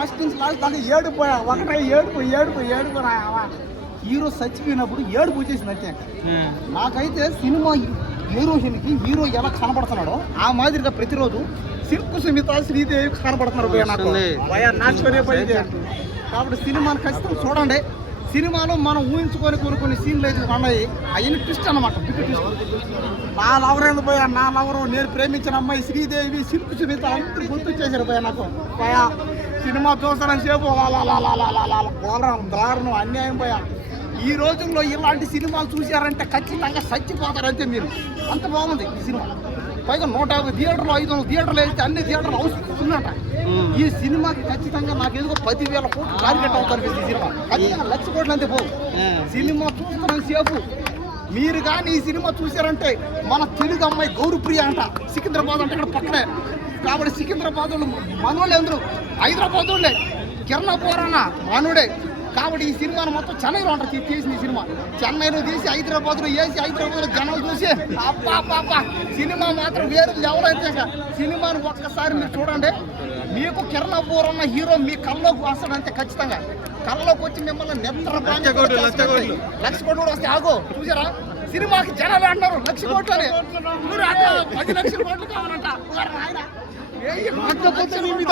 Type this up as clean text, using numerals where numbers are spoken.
First నుంచి last దాకా ఏడుపోయా ఒకటే ఏడుపు రావా హీరో చచ్చిపోయినప్పుడు ఏడుపు వచ్చేసింది అంతే. నాకైతే సినిమా హీరోయిన్కి హీరో ఎలా కనబడుతున్నాడో ఆ మాదిరిగా ప్రతిరోజు సిల్క్ సుమిత శ్రీదేవి కనబడుతున్నారు నాకు. కాబట్టి సినిమాని ఖచ్చితంగా చూడండి. సినిమాలో మనం ఊహించుకొని కొన్ని సీన్లు అయితే ఉన్నాయి, అవన్నీ ట్విస్ట్ అనమాట, బిగ్ ట్విస్ట్. నా లవర్ ఎందుకు పోయా, నా లవరు నేను ప్రేమించిన అమ్మాయి శ్రీదేవి సిల్క్ సుమిత అందరూ గుర్తొచ్చేసారు పోయా నాకు. పోయా సినిమా చూస్తానని సేపు దారుణం అన్యాయం పోయా. ఈ రోజుల్లో ఇలాంటి సినిమాలు చూశారంటే ఖచ్చితంగా చచ్చిపోతారంతే మీరు. అంత బాగుంది ఈ సినిమా. పైగా 150 థియేటర్లు 500 థియేటర్లు వేస్తే అన్ని థియేటర్లు అవసరం. ఈ సినిమాకి ఖచ్చితంగా నాకు ఎందుకో 10,000 కోట్లు టార్గెట్ అవుతారు ఈ సినిమా. ఖచ్చితంగా 1,00,000 కోట్లు అంతే పోవు. సినిమా చూస్తున్నాను సేపు. మీరు కానీ ఈ సినిమా చూశారంటే మన తెలుగు అమ్మాయి గౌరవప్రియ అంట, సికింద్రాబాద్ అంటే ఇక్కడ పక్కనే. కాబట్టి సికింద్రాబాద్ వాళ్ళు మనోళ్ళు అందరూ, హైదరాబాద్ వాళ్ళే, కిరణ్ పోరన్న మనోడే. కాబట్టి ఈ సినిమాను మొత్తం చెన్నైలో ఉంటారు తీసిన ఈ సినిమా. చెన్నైలో తీసి హైదరాబాద్లో వేసి హైదరాబాద్లో జనాలు చూసి అబ్బా సినిమా మాత్రం వేరు ఎవరైతే సినిమాను ఒక్కసారి మీరు చూడండి. మీకు కిరణ్ పోరన్న హీరో మీ కళ్ళలోకి వస్తాడంటే ఖచ్చితంగా కళ్ళలోకి వచ్చి మిమ్మల్ని నిద్ర 1,00,000 కోట్లు కూడా వస్తే ఆగో. చూసారా సినిమాకి జనాలు అంటారు 1,00,000 కోట్లని, 10 లక్షల కోట్లు కావాలంట.